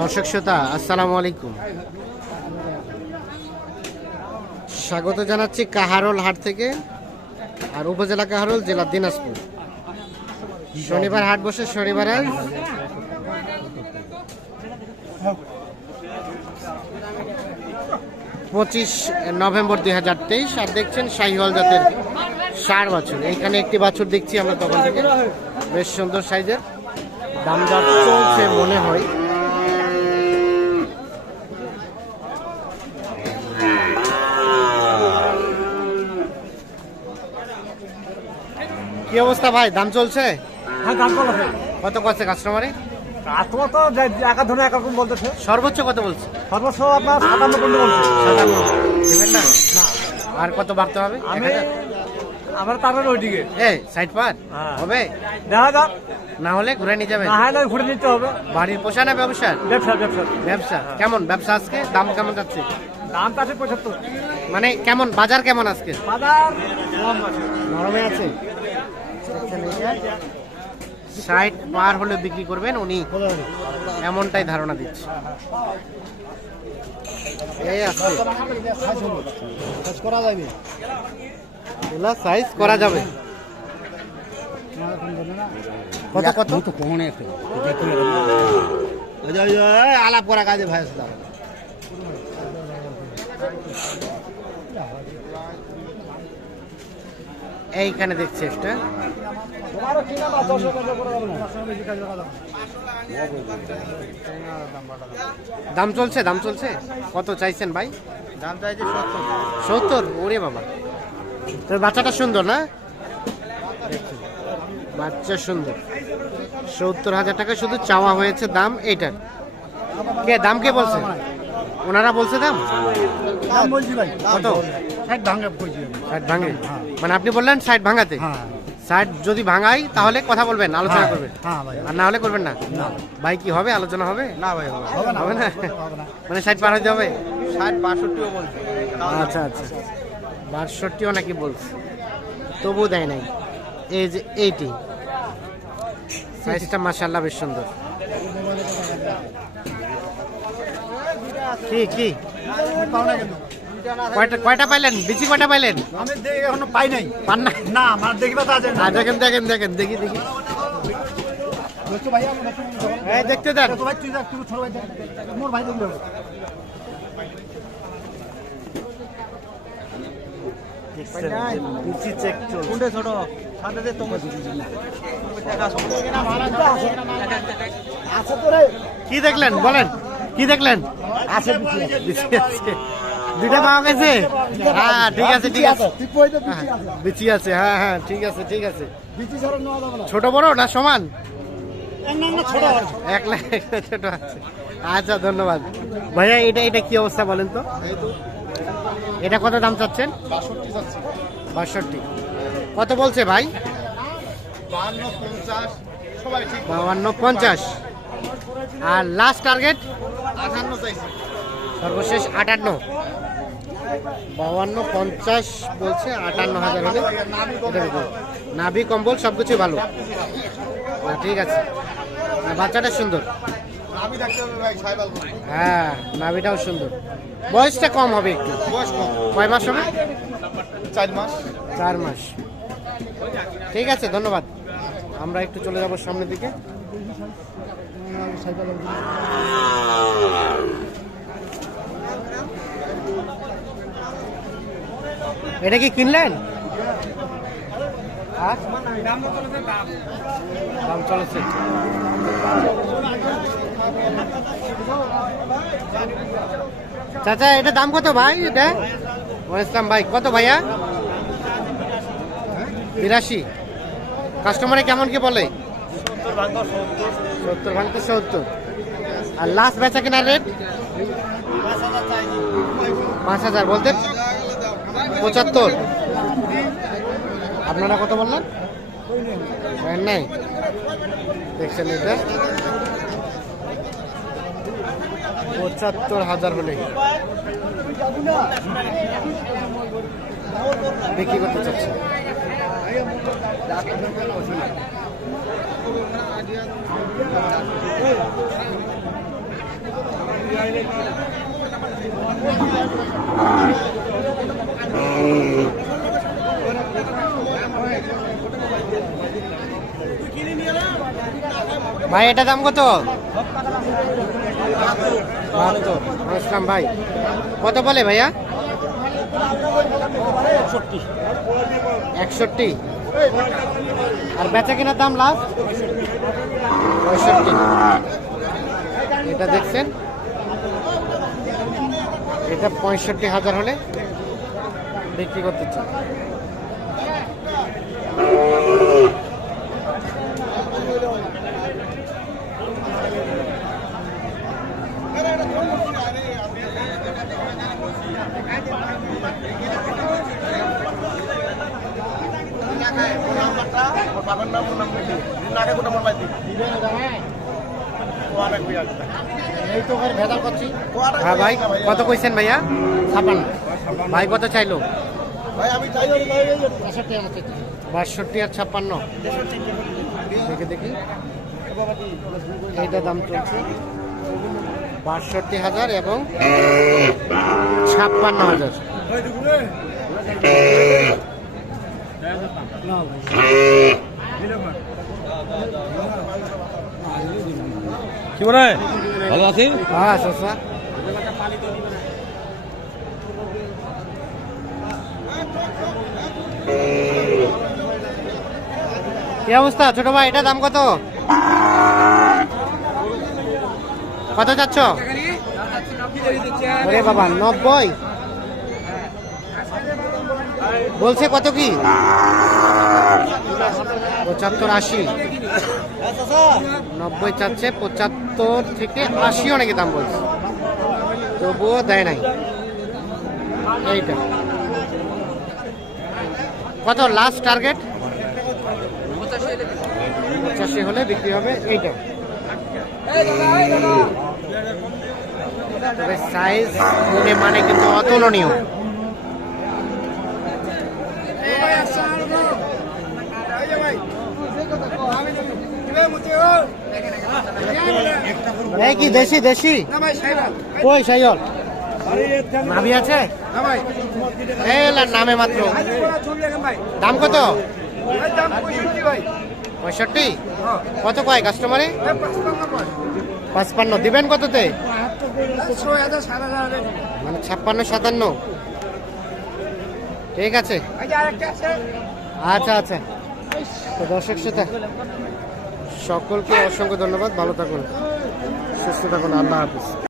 দর্শক শ্রোতা, আসসালামু আলাইকুম। স্বাগত জানাচ্ছি কাহারোল হাট থেকে আর উপজেলা কাহারোল, জেলা দিনাজপুর। শনিবার হাট বসে, শনিবার পঁচিশ নভেম্বর দুই হাজার তেইশ, আর দেখছেন শাহিওয়াল জাতের ষাট বছর। এইখানে একটি বাছুর দেখছি আমরা তখন থেকে। বেশ সুন্দর সাইজের। দাম দর চলছে হয় কি অবস্থা ভাই? দাম চলছে? হ্যাঁ দাম কত করছে কাস্টমারে কাস্টমার তো একা বলতেছে। সর্বোচ্চ কত বলছে? সর্বোচ্চ আপনার সাতান্ন পর্যন্ত বলছে। সাতান্ন। দেবেন না? আর কত বাড়তে হবে? আমি এক হাজার? আমার তার ওইদিকে। এই সাইড পার? হ্যাঁ। হবে? দেখা যাক। না হলে ঘুরে নিয়ে যাবেন। না হয় ঘুরে নিতে হবে। বাড়ির পোষা না ব্যবসা? ব্যবসা ব্যবসা। ব্যবসা? কেমন? ব্যবসা আজকে? দাম কেমন যাচ্ছে? দাম পঁচাত্তর। মানে কেমন? বাজার কেমন আজকে? বাজার নরমে আছে? ষাট পার হলে বিক্রি করবেন উনি এমনটাই ধারণা দিচ্ছে। এই আছে। করা যাবে এগুলা সাইজ করা যাবে। কত কত? তো কমনে একটা। আলাপ করা কাজে ভাই এইখানে দেখছি একটা। দাম চলছে দাম চলছে? কত চাইছেন ভাই? দাম চাইছে সত্তর। ওরে বাবা। তোর বাচ্চাটা সুন্দর না? বাচ্চা সুন্দর। সত্তর হাজার টাকা শুধু চাওয়া হয়েছে দাম এইটার। কে দাম কে বলছে? ওনারা বলছে দাম? দাম বলছি ভাই কত? ষাট ভাঙা বলছি ষাট ভাঙে? মানে আপনি বললেন ষাট ভাঙাতে। হ্যাঁ। ষাট যদি ভাঙাই তাহলে কথা বলবেন আলোচনা করবেন। হ্যাঁ আর না হলে করবেন না? ভাই কি হবে? আলোচনা হবে? না ভাই হবে না। মানে ষাট পার হতে হবে? ষাট বাষট্টিও বলছে। আচ্ছা আচ্ছা। বাষট্টিও নাকি বলছে। তবু দেয় নাই। এই যে এইটি। সাইজটা মাশাল্লাহ বেশ সুন্দর। কি কি? কয়টা কয়টা পাইলেন? বিচি কয়টা পাইলেন? আমি এখনও পাই নাই। পান না না আমার দেখিবা তো আর দেখেন দেখেন দেখেন দেখি দেখি। এই দেখতে দেন। মোর ভাই দেখলে। চেক কোনটা ছোট? সাথে দে তোমার। কি দেখলেন? বলেন। কি দেখলেন? আছে দুইটা পাওয়া গেছে? হ্যাঁ ঠিক আছে ঠিক আছে। হ্যাঁ, বিচি আছে হ্যাঁ হ্যাঁ ঠিক আছে ঠিক আছে। বিচি ছাড়া না। ছোট বড় না সমান? এক না না ছোট আছে। এক লাখ ছোট আছে। আচ্ছা ধন্যবাদ। ভাইয়া এটা এটা কি অবস্থা বলেন তো? এটা কত দাম চাচ্ছেন? বাষট্টি। কত বলছে ভাই? বাহান্ন পঞ্চাশ। বাউান্ন পঞ্চাশ। আর লাস্ট টার্গেট সর্বশেষ আটান্ন। বাউান্ন পঞ্চাশ বলছে আটান্ন হাজার হলে নাভি কম্বল। সব কিছুই ভালো। ঠিক আছে। বাচ্চাটা সুন্দর। হবে হ্যাঁ নাভিটাও সুন্দর। বয়সটা কম হবে একটু। বয়স কম। কয় মাস হবে? চার মাস। চার মাস। ঠিক আছে ধন্যবাদ। আমরা একটু চলে যাব সামনের দিকে। এটা কি কিনলেন? দাম চাচা, এটা দাম কত ভাই এটা? ইসলাম ভাই, কত ভাইয়া? বিরাশি। কাস্টমারে কেমন কি বলে? সত্তর ভাঙতে সত্তর। আর লাস্ট বেচা কেনার রেট পাঁচ হাজার বলতে পঁচাত্তর। আপনারা কত বললেন? নাই? দেখছেন এটা? পঁচাত্তর হাজার হলে বিক্রি করতে চাচ্ছে। ভাই, এটা দাম কত? আসলাম ভাই। কত বলে ভাইয়া? একষট্টি। আর বেচা কেনার দাম লাস্ট পঁয়ষট্টি। এটা দেখছেন? এটা পঁয়ষট্টি হাজার হলে বিক্রি করতে চাই এই তো ওখানে ভেজাল করছি হ্যাঁ ভাই কত কইছেন ভাইয়া? ছাপান্ন। ভাই কত চাইলো? বাষট্টি আর ছাপ্পান্ন। দেখে দেখি। এইটা দাম চলছে বাষট্টি হাজার এবং ছাপ্পান্ন হাজার। কি মনে হয় ভালো হ্যাঁ কি অবস্থা? ছোট ভাই, এটা দাম কত? কত চাচ্ছ? বাবা, নব্বই? বলছে কত কি? পঁচাত্তর আশি। নব্বই চাচ্ছে, পঁচাত্তর থেকে আশি অনেকে দাম বলছে। তবুও দেয় নাই। এইটা। কত লাস্ট টার্গেট পঁচাশি হলে বিক্রি হবে এইটা। সাইজ গুণে মানে কিন্তু অতুলনীয় এই কি, দেশি দেশি? কই সাইল নাভি আছে? নামে মাত্র। দাম কত? পঁয়ষট্টি? কত কয় কাস্টমারে? পাঁচপান্ন। দিবেন কততে? মানে ছাপ্পান্ন, সাতান্ন। ঠিক আছে। আচ্ছা আচ্ছা। তো দর্শক শ্রোতা সকলকে অসংখ্য ধন্যবাদ। ভালো থাকুন সুস্থ থাকুন। আল্লাহ হাফিজ।